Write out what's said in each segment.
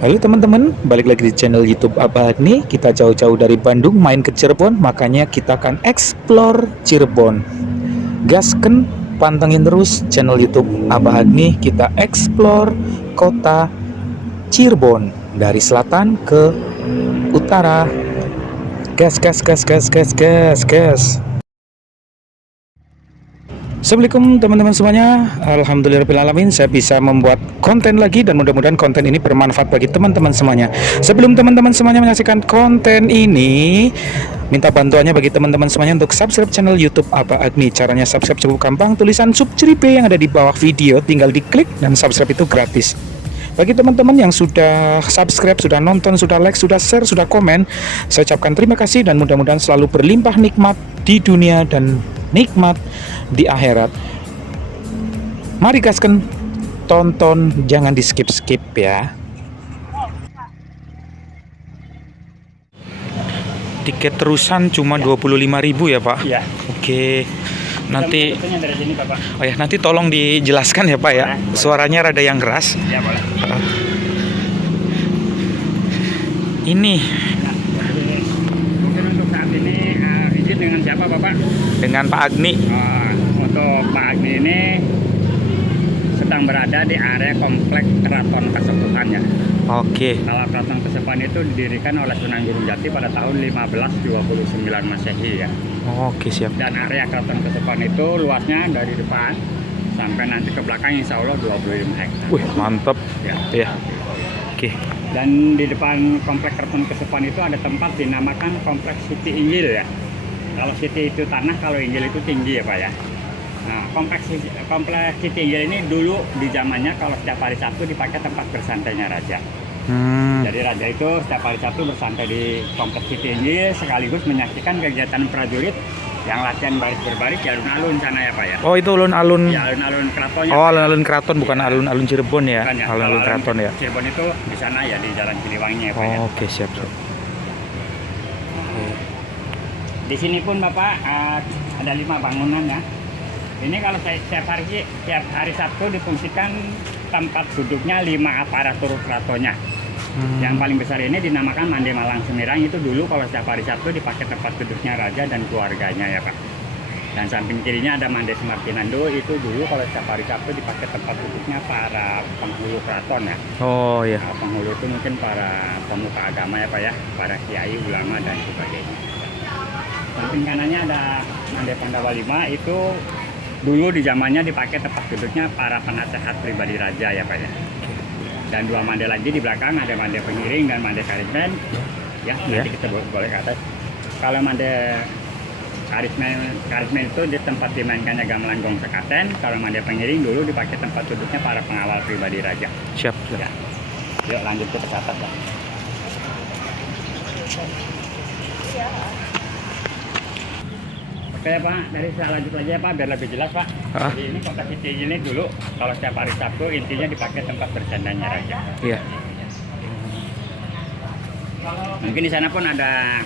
Halo teman-teman, balik lagi di channel YouTube Abah nih. Kita jauh-jauh dari Bandung main ke Cirebon, makanya kita akan explore Cirebon. Gasken, pantengin terus channel YouTube Abah nih. Kita explore kota Cirebon dari selatan ke utara. Gas, gas, gas, gas, gas, gas, gas. Assalamualaikum teman-teman semuanya. Alhamdulillahirrahmanirrahim, saya bisa membuat konten lagi dan mudah-mudahan konten ini bermanfaat bagi teman-teman semuanya. Sebelum teman-teman semuanya menyaksikan konten ini, minta bantuannya bagi teman-teman semuanya untuk subscribe channel YouTube Abah Agni. Caranya subscribe cukup gampang, tulisan subscribe yang ada di bawah video tinggal diklik dan subscribe itu gratis. Bagi teman-teman yang sudah subscribe, sudah nonton, sudah like, sudah share, sudah komen, saya ucapkan terima kasih dan mudah-mudahan selalu berlimpah nikmat di dunia dan nikmat di akhirat. Mari gasken, tonton, jangan di skip-skip ya. Tiket terusan cuma 25.000 ya Pak? Iya. Oke. Nanti dari sini, Bapak. oh ya, nanti tolong dijelaskan ya Pak ya. Suaranya rada yang keras. Ya, boleh. Ini Nah, jadi, mungkin untuk saat ini izin dengan siapa, Bapak? dengan Pak Agni. Untuk Pak Agni ini sedang berada di area komplek Keraton Kasepuhan ya. Oke. Kalau Keraton Kasepuhan itu didirikan oleh Sunan Gunung Jati pada tahun 1529 Masehi ya. Oke, siap. Dan area Keraton Kasepuhan itu luasnya dari depan sampai nanti ke belakang insya Allah 25 hektar. Wih, mantep. Ya. Ya. Oke. Dan di depan komplek Keraton Kasepuhan itu ada tempat dinamakan kompleks Siti Inggil ya. Kalau Siti itu tanah, kalau Inggil itu tinggi ya Pak ya. Nah, kompleks Siti Inggil ini dulu di zamannya kalau setiap hari Sabtu dipakai tempat bersantainya raja. Jadi raja itu setiap hari Sabtu bersantai di kompleks Siti Inggil sekaligus menyaksikan kegiatan prajurit yang latihan baris berbaris di alun-alun sana ya Pak ya. Oh, itu alun-alun. Ya, alun-alun keratonnya. Oh, alun-alun keraton, bukan alun-alun Cirebon ya. Bukan ya. Alun-alun keraton ya. Cirebon itu di sana ya, di Jalan Siliwangi ya Pak ya. Oh, oke, siap. Di sini pun Bapak ada 5 bangunan ya. Ini kalau setiap hari Sabtu difungsikan tempat duduknya 5 aparatur keratonnya. Yang paling besar ini dinamakan Mande Malang Semirang, itu dulu kalau setiap hari Sabtu dipakai tempat duduknya raja dan keluarganya ya Pak. Dan samping kirinya ada Mande Semartinando, itu dulu kalau setiap hari Sabtu dipakai tempat duduknya para penghulu keraton ya. Oh ya. Nah, penghulu itu mungkin para pemuka agama ya Pak ya, para kiai, ulama dan sebagainya. Samping kanannya ada Mande Pandawa 5, itu dulu di zamannya dipakai tempat duduknya para penasehat pribadi raja ya Pak ya. Dan 2 mande lagi di belakang ada mande pengiring dan mande karismen ya, nanti kita boleh ke atas. Kalau mande karismen itu di tempat dimainkannya gamelan gong sekaten. Kalau mande pengiring dulu dipakai tempat duduknya para pengawal pribadi raja. Siap. Ya. Yuk lanjut ke atas Pak. Oke Pak, dari saya lanjut aja Pak biar lebih jelas Pak. Jadi ini kota Siti ini dulu kalau setiap hari Sabtu intinya dipakai tempat bersandanya raja. Iya. Mungkin di sana pun ada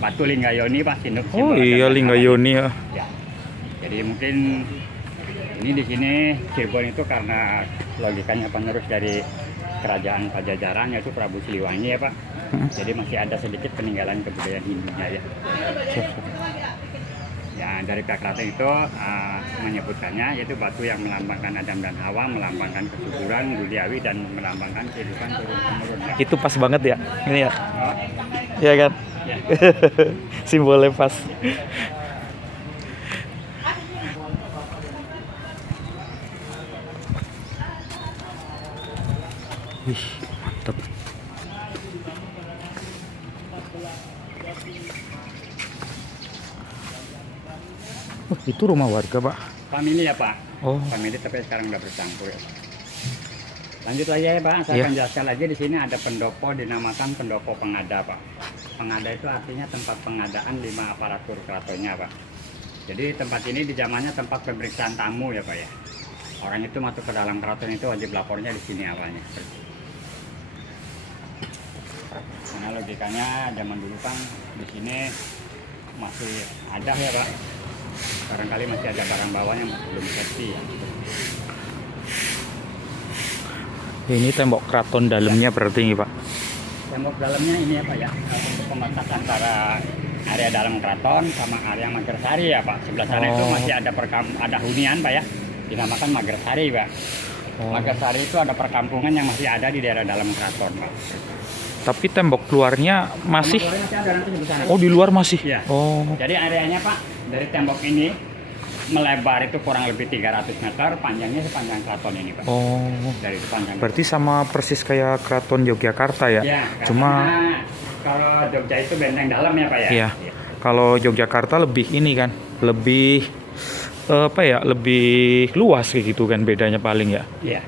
batu Linggayoni Pak, Sinduk. Oh iya, Linggayoni ya. Ya. Jadi mungkin ini di sini Cirebon itu karena logikanya penerus dari kerajaan Pajajaran yaitu Prabu Siliwangi ya Pak. Jadi masih ada sedikit peninggalan kebudayaan Hindunya ya. Ya, dari pihak keraton itu menyebutkannya yaitu batu yang melambangkan Adam dan Hawa, melambangkan kesuburan duniawi dan melambangkan kehidupan turun-temurun. Ya. Itu pas banget ya. Ini ya. Oh, Iya kan? ya. Simbolnya pas. Wih, mantap. Oh, itu rumah warga, Pak. Famili ya Pak. Oh. Famili tapi sekarang udah bercampur ya. Lanjut aja ya Pak, saya akan jelaskan lagi di sini ada pendopo dinamakan pendopo pengada Pak. Pengada itu artinya tempat pengadaan 5 aparatur keratonnya Pak. Jadi tempat ini di zamannya tempat pemeriksaan tamu ya Pak ya. Orang itu masuk ke dalam keraton itu wajib lapornya di sini awalnya. Karena logikanya zaman dulu kan di sini masih ada ya Pak. Barangkali masih ada barang bawaan yang belum safety ya. Ini tembok keraton dalamnya berarti ini Pak. Tembok dalamnya ini apa ya? Untuk pembatas antara area dalam keraton sama area Magersari ya Pak. Sebelah sana itu masih ada hunian Pak ya. Dinamakan Magersari Pak. Magersari itu ada perkampungan yang masih ada di daerah dalam keraton Pak. Tapi tembok keluarnya masih. Tembok keluarnya masih ada nanti di sana. Oh, di luar masih. Ya. Oh. Jadi areanya Pak dari tembok ini melebar itu kurang lebih 300 meter, panjangnya sepanjang keraton ini Pak. Oh. Dari sepanjang. Berarti sama persis kayak keraton Yogyakarta ya? Ya, Cuma kalau Jogja itu benteng dalam ya Pak ya? iya. Kalau Yogyakarta lebih ini kan, lebih apa ya, lebih luas kayak gitu kan bedanya paling ya. Iya.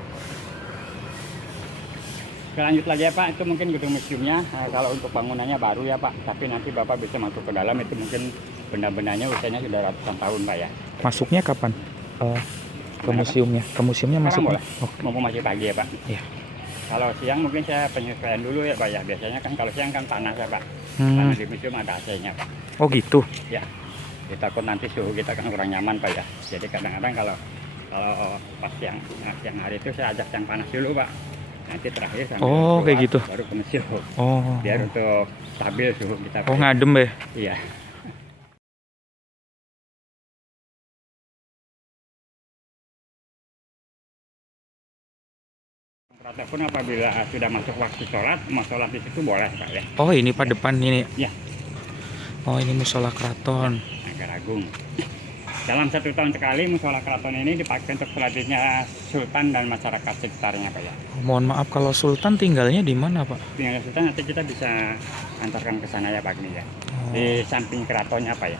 Lanjut lagi ya Pak, itu mungkin gedung museumnya. Kalau untuk bangunannya baru ya Pak, tapi nanti Bapak bisa masuk ke dalam, itu mungkin benda-bendanya usianya sudah ratusan tahun Pak ya. Masuknya kapan? Ke museumnya? Ke museumnya Sekarang masuk? boleh, mumpung masih pagi ya Pak. Iya. Kalau siang mungkin saya penyesuaian dulu ya Pak ya. Biasanya kan kalau siang kan panas ya Pak. Hmm. Karena di museum ada AC-nya Pak. Oh gitu. Ya, kita takut nanti suhu kita kan kurang nyaman Pak ya. Jadi kadang-kadang kalau pas siang hari itu saya ajak yang panas dulu Pak. Nanti terakhir sambil Oh, keluar, kayak gitu. baru ke museum. Oh. Biar untuk stabil suhu kita. Oh, Pak. ngadem ya. Iya. Ataupun apabila sudah masuk waktu sholat, mau sholat di situ boleh Pak ya. Oh, ini Pak depan ini. Iya. Oh, ini musola keraton. Agar Agung. Dalam 1 tahun sekali musola keraton ini dipakai untuk sholatnya sultan dan masyarakat sekitarnya Pak ya. Mohon maaf kalau Sultan tinggalnya di mana Pak? Tinggal sultan nanti kita bisa antarkan ke sana ya Pak ini ya. Di samping keratonnya Pak ya.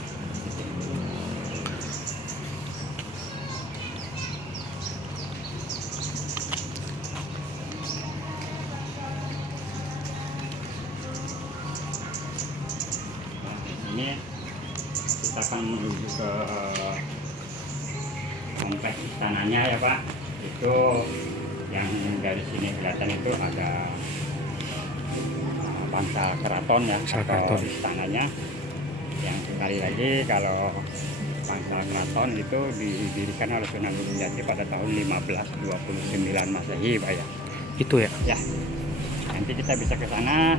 Ini kita akan menuju ke kompleks istananya ya Pak. Itu yang dari sini kelihatan itu ada bangsa keraton ya, atau istananya. Yang sekali lagi kalau bangsa keraton itu didirikan oleh Sunan Gunung Jati pada tahun 1529 Masehi Pak ya. Itu ya? Ya. Nanti kita bisa ke sana.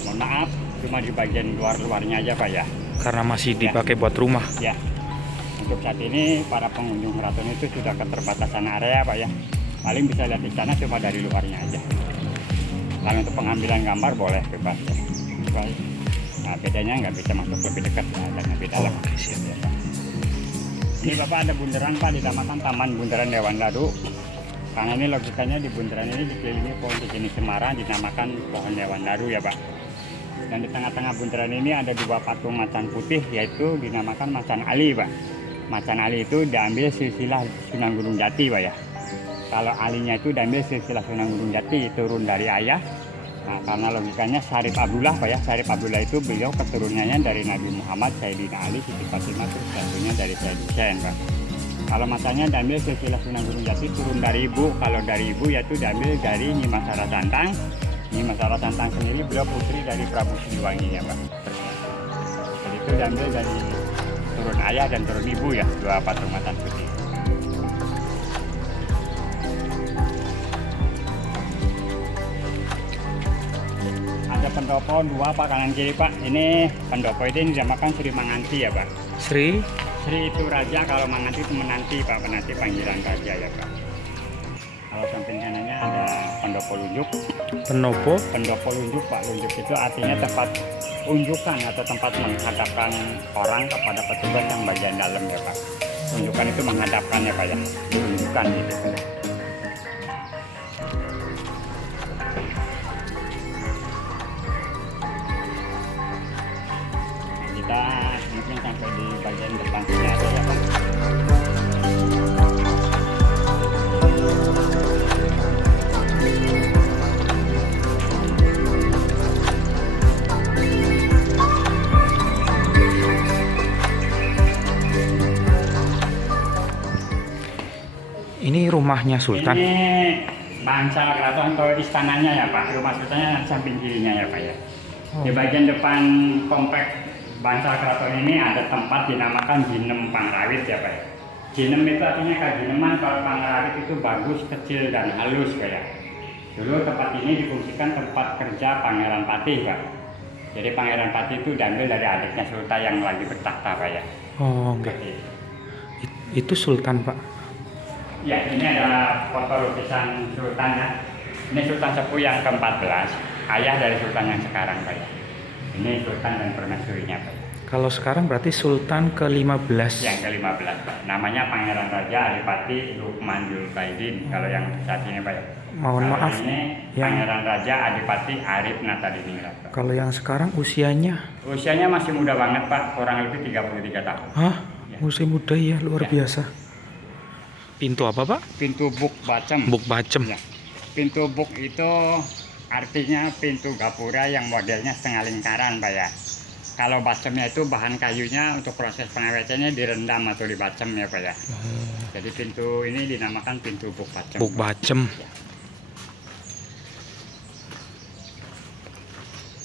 Mohon maaf, cuma di bagian luar-luarnya aja Pak ya. Karena masih dipakai buat rumah. Ya. Untuk saat ini para pengunjung keraton itu sudah keterbatasan area Pak ya. Paling bisa lihat istana cuma dari luarnya aja. Kalau untuk pengambilan gambar boleh bebas ya. Nah, bedanya nggak bisa masuk lebih dekat ya, dan lebih dalam. Siap. Ya, Pak. Ini Bapak ada bundaran Pak, dinamakan Taman Bundaran Dewan Daru. Karena ini logikanya di bundaran ini dikelilingi pohon jenis cemara, dinamakan pohon Dewan Daru ya Pak. Dan di tengah-tengah bundaran ini ada 2 patung macan putih, yaitu dinamakan Macan Ali Pak. Macan Ali itu diambil silsilah Sunan Gunung Jati Pak ya. Kalau alinya itu diambil silsilah Sunan Gunung Jati, turun dari ayah. Nah, karena logikanya Syarif Abdullah Pak ya. Syarif Abdullah itu beliau keturunannya dari Nabi Muhammad, Sayyidina Ali, Siti Fatimah, terus satunya dari Sayyid Hussein Pak. Kalau macannya diambil silsilah Sunan Gunung Jati, turun dari ibu. Kalau dari ibu yaitu diambil dari Nyimah Sara Santang. Nyimah Sara Santang sendiri beliau putri dari Prabu Siliwangi ya Pak. Jadi itu diambil dari turun ayah dan turun ibu ya, 2 patung macan putih. Ada pendopo 2 Pak, kanan kiri Pak. Ini pendopo ini dinamakan Sri Manganti ya Pak. Sri Sri itu raja, kalau Manganti itu menanti Pak, menanti panggilan raja ya Pak. Kalau samping kanannya ada pendopo lunjuk. Pendopo lunjuk Pak. Lunjuk itu artinya tempat unjukan atau tempat menghadapkan orang kepada petugas yang bagian dalam ya Pak. Unjukan itu menghadapkan ya Pak ya. Unjukan gitu. Kita mungkin sampai di bagian depan sini aja ya Pak. ini rumahnya Sultan. Ini bangsa keraton atau istananya ya Pak. Rumah sultannya samping kirinya ya Pak ya. Di bagian depan komplek bangsa keraton ini ada tempat dinamakan Jinem Pangrawit ya Pak. Jinem itu artinya kayak jineman, kalau Pangrawit itu bagus, kecil dan halus kayak. Dulu tempat ini difungsikan tempat kerja Pangeran Patih, Pak. Jadi Pangeran Patih itu diambil dari adiknya Sultan yang lagi bertahta, Pak ya. Oh, enggak. Itu Sultan, Pak. Ya, ini ada foto lukisan Sultan ya. Ini Sultan Sepuh yang ke-14, ayah dari Sultan yang sekarang, Pak ya. Ini Sultan dan permaisurinya, Pak ya. Kalau sekarang berarti Sultan ke-15. Yang ke-15, Pak. Namanya Pangeran Raja Adipati Lukman Julkaidin kalau yang saat ini, Pak ya. Mohon Kalau maaf, ini yang Pangeran Raja Adipati Arif Natadiningrat, Pak. kalau yang sekarang usianya, Usianya masih muda banget, Pak, kurang lebih 33 tahun. hah? Ya. Usia muda ya, luar Ya. biasa. Pintu apa, Pak? Pintu Buk Bacem. Buk Bacem. Ya. Pintu Buk itu artinya pintu gapura yang modelnya setengah lingkaran, Pak ya. Kalau bacemnya itu bahan kayunya untuk proses pengawetannya direndam atau dibacem ya, Pak ya. Jadi pintu ini dinamakan pintu Buk Bacem. Buk Bacem. Ya.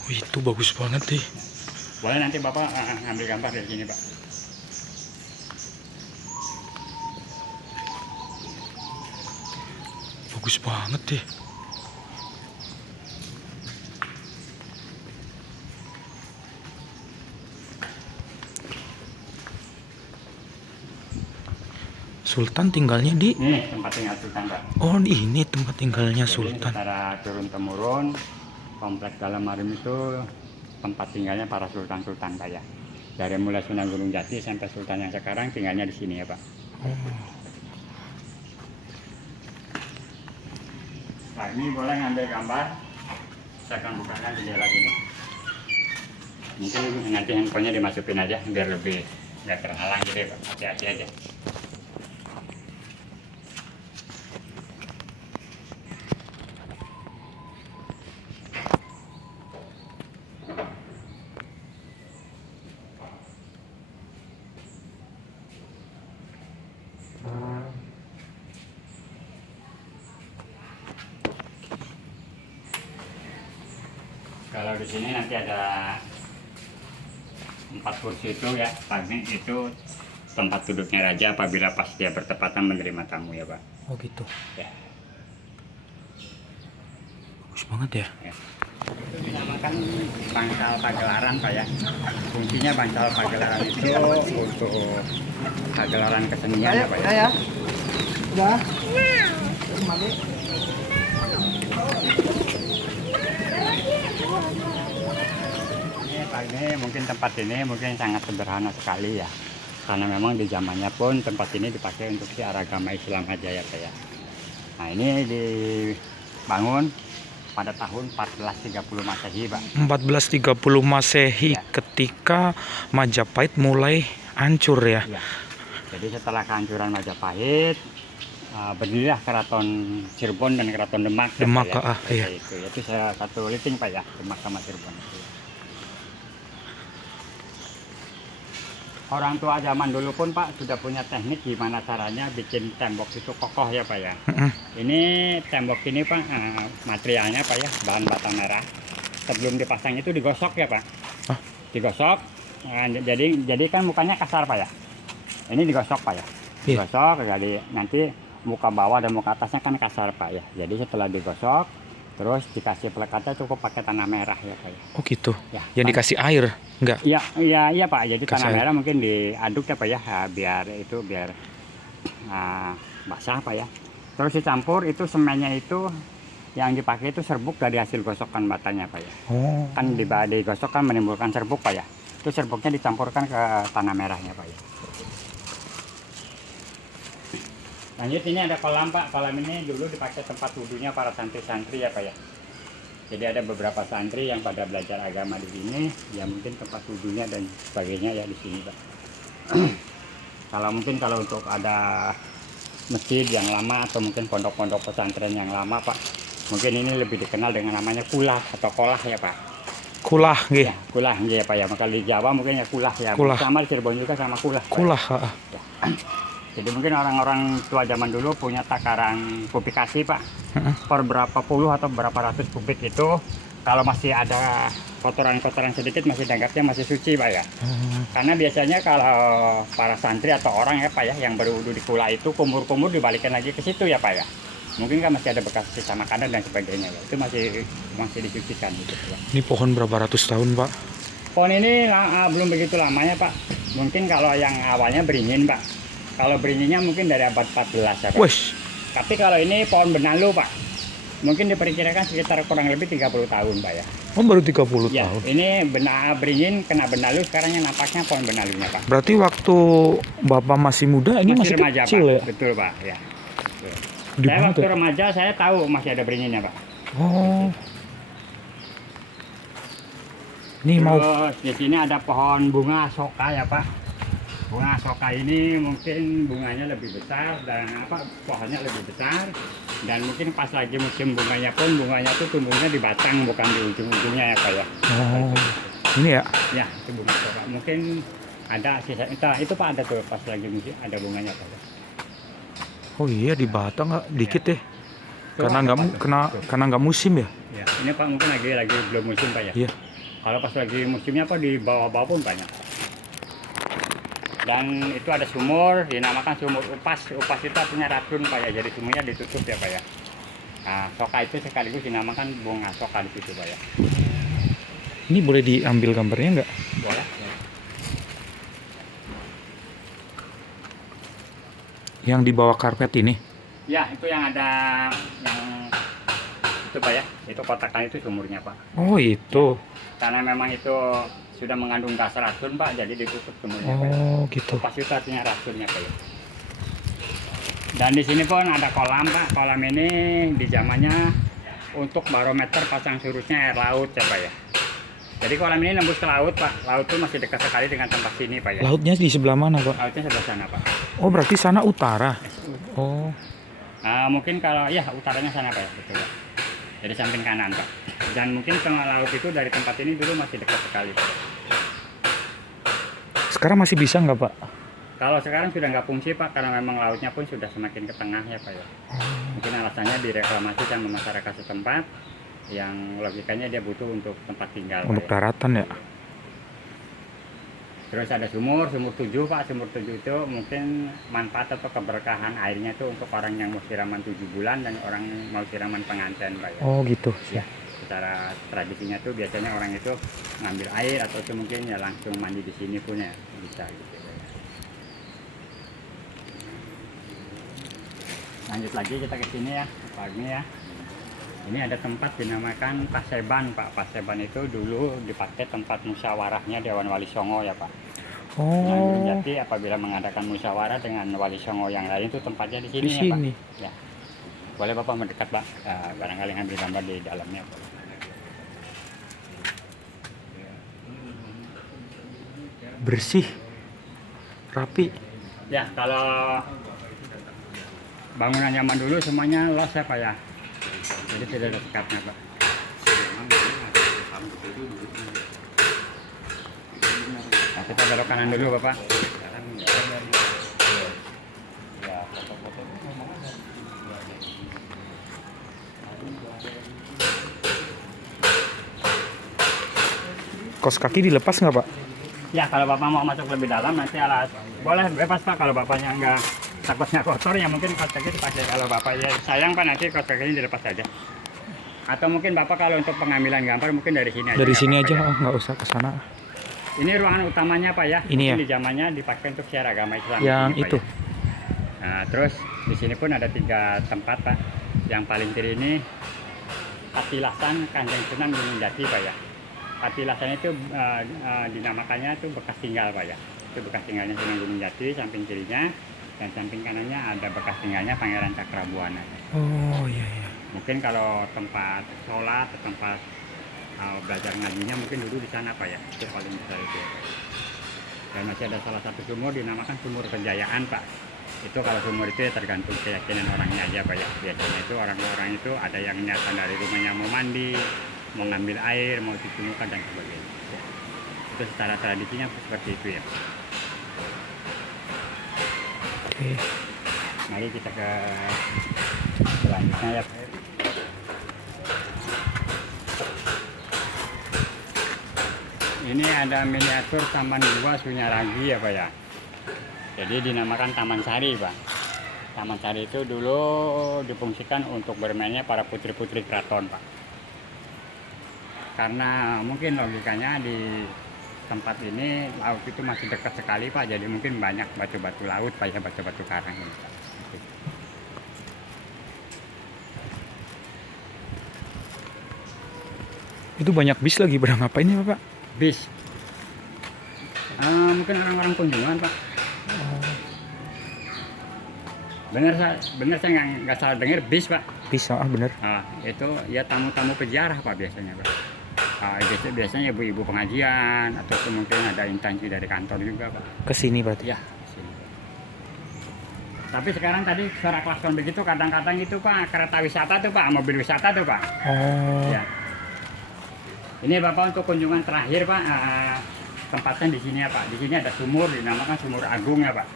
Oh, itu bagus banget deh. Boleh nanti Bapak ambil gambar dari sini, Pak. Bagus banget deh. Sultan tinggalnya di... Ini tempat tinggal Sultan, Pak. Oh, ini tempat tinggalnya Jadi Sultan. secara turun-temurun, kompleks Dalam Harum itu tempat tinggalnya para sultan-sultan, Pak ya. Dari mulai Sunan Gunung Jati sampai sultan yang sekarang tinggalnya di sini ya, Pak. Nah, ini boleh ngambil gambar. Saya akan bukakan jendela sini. Mungkin nanti handphonenya dimasukin aja biar lebih nggak terhalang gitu ya, Pak. Hati-hati aja. Kalau di sini nanti ada 4 kursi itu ya, pagi itu tempat duduknya raja apabila pas dia bertepatan menerima tamu ya, Pak. Oh gitu. Ya. Bagus banget ya. Ya. Itu dinamakan bangsal pagelaran, Pak ya. Fungsinya bangsal pagelaran itu untuk pagelaran kesenian ya, Pak ya. Ya. Udah. Ini mungkin tempat ini mungkin sangat sederhana sekali ya, karena memang di zamannya pun tempat ini dipakai untuk siar agama Islam aja ya, Pak ya. Nah, ini dibangun pada tahun 1430 Masehi, Pak. 1430 Masehi Ya. ketika Majapahit mulai hancur ya. Ya. Jadi setelah kehancuran Majapahit, berdirilah Keraton Cirebon dan Keraton Demak. ya, Demak, Pak, ya. iya. Itu saya satu liting, Pak ya, Demak sama Cirebon. Orang tua zaman dulu pun, Pak, sudah punya teknik gimana caranya bikin tembok itu kokoh ya, Pak ya. Ini tembok ini, Pak, materialnya, Pak ya, bahan bata merah. Sebelum dipasang itu digosok ya, Pak. Hah? Digosok. Nah, jadi kan mukanya kasar, Pak ya. Ini digosok, Pak ya. Iya. Digosok, jadi nanti muka bawah dan muka atasnya kan kasar, Pak ya. Jadi setelah digosok, terus dikasih pelekatnya cukup pakai tanah merah ya, Pak ya. Oh gitu. Ya, Yang dikasih air, enggak? Iya Pak. Jadi Kasih tanah air. merah mungkin diaduk ya, Pak ya, biar basah, Pak ya. Terus dicampur itu semennya itu yang dipakai itu serbuk dari hasil gosokan batanya, Pak ya. Oh. Kan digosok kan menimbulkan serbuk, Pak ya. Itu serbuknya dicampurkan ke tanah merahnya, Pak ya. Lanjut, ini ada kolam, Pak. Kolam ini dulu dipakai tempat wudhunya para santri-santri ya, Pak ya. Jadi ada beberapa santri yang pada belajar agama di sini, ya mungkin tempat wudhunya dan sebagainya ya di sini, Pak. Kalau untuk ada masjid yang lama atau mungkin pondok-pondok pesantren yang lama, Pak, mungkin ini lebih dikenal dengan namanya kulah atau kolah ya, Pak. Kulah nggih. Ya, kulah ya, Pak ya. Maka di Jawa mungkin ya kulah ya. Kulah. Sama di Cirebon juga sama kulah, Pak. Kulah, heeh. Jadi mungkin orang-orang tua zaman dulu punya takaran kubikasi, Pak. Heeh. Per berapa puluh atau berapa ratus kubik itu, kalau masih ada kotoran-kotoran sedikit masih dianggapnya masih suci, Pak ya. Karena biasanya kalau para santri atau orang ya, Pak ya, yang berwudu di kulah itu kumur-kumur dibalikin lagi ke situ ya, Pak ya. mungkin kan masih ada bekas sisa makanan dan sebagainya Pak. Itu masih disucikan gitu Pak. Ini pohon berapa ratus tahun, Pak? Pohon ini belum begitu lamanya Pak. Mungkin kalau yang awalnya beringin Pak. Kalau beringinnya mungkin dari abad 14 ya Pak. Wes, Tapi kalau ini pohon benalu Pak. Mungkin diperkirakan sekitar kurang lebih 30 tahun Pak ya. oh baru 30 Ya, tahun. ini beringin kena benalu, sekarang yang nampaknya pohon benalunya Pak. Berarti waktu Bapak masih muda ini masih remaja kecil Pak. ya? Betul Pak ya. Betul. Di Saya mana waktu tuh? remaja saya tahu masih ada beringinnya Pak. Oh. Ini mau Terus di sini ada pohon bunga asoka ya Pak. Bunga asoka ini mungkin bunganya lebih besar dan pohonnya lebih besar, dan mungkin pas lagi musim bunganya pun bunganya tuh tumbuhnya di batang bukan di ujung-ujungnya ya Pak ya. Oh. Ini ya. Ya itu bunga asoka. Mungkin ada sisa itu Pak, ada tuh pas lagi musim ada bunganya Pak. Oh iya di Batang nggak dikit deh. Tuh, Karena ada, nggak Pak, tuh. karena nggak musim ya. Ya, ini Pak mungkin lagi belum musim Pak ya. Iya. Kalau pas lagi musimnya Pak di bawah-bawah pun banyak. Dan itu ada sumur, dinamakan sumur upas. Upas itu artinya racun Pak ya, jadi sumurnya ditutup ya Pak ya. Nah, soka itu sekaligus dinamakan bunga soka di situ Pak ya. Ini boleh diambil gambarnya nggak? Boleh. Yang di bawah karpet ini. Ya, itu yang ada yang itu Pak ya. Itu kotakan itu sumurnya Pak. Oh itu. Karena memang itu sudah mengandung gas racun Pak, jadi ditutup sumurnya Pak ya. Oh gitu. Upas itu artinya racunnya Pak ya. Dan di sini pun ada kolam Pak. Kolam ini di zamannya untuk barometer pasang surutnya air laut ya Pak ya. Jadi kolam ini nembus ke laut Pak. Laut itu masih dekat sekali dengan tempat sini Pak ya. Lautnya di sebelah mana, Pak? Lautnya sebelah sana Pak. Oh berarti sana utara. Oh. Nah, mungkin kalau ya utaranya sana Pak ya, betul Pak. Jadi samping kanan Pak. Dan mungkin tengah laut itu dari tempat ini dulu masih dekat sekali Pak. Sekarang masih bisa nggak, Pak? Kalau sekarang sudah nggak fungsi Pak, karena memang lautnya pun sudah semakin ke tengah ya Pak ya. Mungkin alasannya direklamasi sama masyarakat setempat, yang logikanya dia butuh untuk tempat tinggal Untuk Pak ya. daratan ya. Terus ada sumur 7 Pak. Sumur 7 itu mungkin manfaat atau keberkahan airnya itu untuk orang yang mau siraman 7 bulan dan orang mau siraman pengantin Pak ya. Oh gitu. Ya, secara tradisinya tuh biasanya orang itu ngambil air atau itu mungkin ya langsung mandi di sini pun ya bisa gitu. Lanjut lagi kita ke sini ya, pagi ya. Ini ada tempat dinamakan Paseban Pak. Paseban itu dulu dipakai tempat musyawarahnya Dewan Wali Songo ya Pak. Yang Gunung Oh. Jati apabila mengadakan musyawarah dengan Wali Songo yang lain itu tempatnya di sini Di ya Pak. sini. Ya. Boleh Bapak mendekat Pak, barangkali ngambil gambar di dalamnya Pak. Bersih. Rapi. Ya, kalau bangunan zaman dulu semuanya los ya Pak ya. Jadi tidak ada sekatnya Pak. Nah, kita belok kanan dulu Bapak. Kos kaki dilepas nggak, Pak? Ya, kalau Bapak mau masuk lebih dalam nanti alas. Boleh bebas Pak, kalau Bapaknya enggak takutnya kotor ya mungkin kos kaki dipakai. Kalau Bapak ya sayang Pak nanti kos kakinya dilepas saja. Atau mungkin Bapak kalau untuk pengambilan gambar mungkin dari sini aja. Dari nggak sini apa-apa aja, ya. oh, nggak usah ke sana. Ini ruangan utamanya Pak ya. Ini Mungkin ya? di zamannya dipakai untuk siar agama Islam. Yang Ini, Pak, itu. ya. Nah, terus di sini pun ada 3 tempat Pak. Yang paling kiri ini Patilasan Kanjeng Sunan Gunung Jati Pak ya. Patilasan itu dinamakannya itu bekas tinggal Pak ya. Itu bekas tinggalnya Sunan Gunung Jati samping kirinya, dan samping kanannya ada bekas tinggalnya Pangeran Cakrabuana. Oh iya iya. Mungkin kalau tempat sholat atau tempat belajar ngajinya mungkin dulu di sana Pak ya. Itu paling besar itu. Dan masih ada salah satu sumur dinamakan sumur Kejayaan Pak. Itu kalau sumur itu ya tergantung keyakinan orangnya aja Pak ya. Biasanya itu orang-orang itu ada yang niatan dari rumahnya mau mandi, mau ngambil air, mau cuci muka dan sebagainya. Itu secara tradisinya seperti itu ya. Oke. Mari kita ke selanjutnya ya. Ini ada miniatur Taman Gua Sunyaragi ya Pak ya. Jadi dinamakan Taman Sari Pak. Taman Sari itu dulu difungsikan untuk bermainnya para putri-putri keraton, Pak. Karena mungkin logikanya di tempat ini laut itu masih dekat sekali, Pak. Jadi mungkin banyak batu-batu laut, Pak, ya, batu-batu karang ini, Pak. Itu banyak bis lagi pada ngapain ya Bapak? Bis. Mungkin orang-orang kunjungan, Pak. Bener saya nggak salah dengar bis, Pak. Bis, bener. Itu ya tamu-tamu peziarah, Pak, biasanya, Pak. Biasanya ibu-ibu pengajian atau mungkin ada instansi dari kantor juga, Pak. Kesini berarti? Ya, kesini. Tapi sekarang tadi suara klakson begitu kadang-kadang itu, Pak, kereta wisata tuh, Pak, mobil wisata tuh, Pak. Oh. Ya. Ini Bapak untuk kunjungan terakhir, Pak, tempatnya di sini ya, Pak. Di sini ada sumur dinamakan Sumur Agung ya, Pak.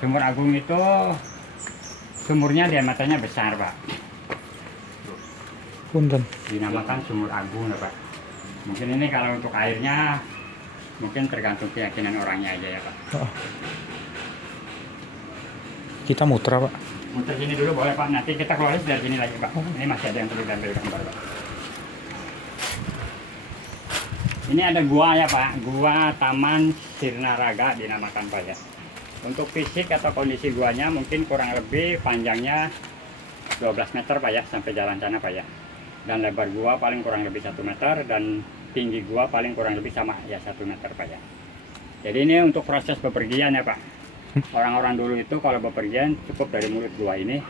Sumur Agung itu sumurnya diameternya besar, Pak. Punten. Dinamakan Sumur Agung ya, Pak. Mungkin ini kalau untuk airnya mungkin tergantung keyakinan orangnya aja ya, Pak. Kita muter Pak. Muter sini dulu boleh, Pak. Nanti kita keluar dari sini lagi, Pak. Ini masih ada yang perlu diambil gambar, Pak. Ini ada gua ya, Pak. Gua Taman Sirnaraga dinamakan, Pak, ya. Untuk fisik atau kondisi guanya mungkin kurang lebih panjangnya 12 meter, Pak, ya, sampai jalan sana, Pak, ya. Dan lebar gua paling kurang lebih 1 meter dan tinggi gua paling kurang lebih sama ya 1 meter, Pak, ya. Jadi ini untuk proses bepergian ya, Pak. Orang-orang dulu itu kalau bepergian cukup dari mulut gua ini,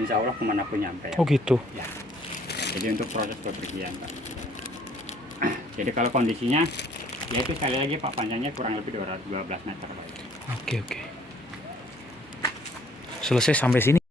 insya Allah kemanapun nyampe. Ya. Oh gitu. Ya. Jadi untuk proses bepergian, Pak. Jadi kalau kondisinya, ya itu sekali lagi, Pak, panjangnya kurang lebih 12 meter, Pak. Oke. Selesai sampai sini.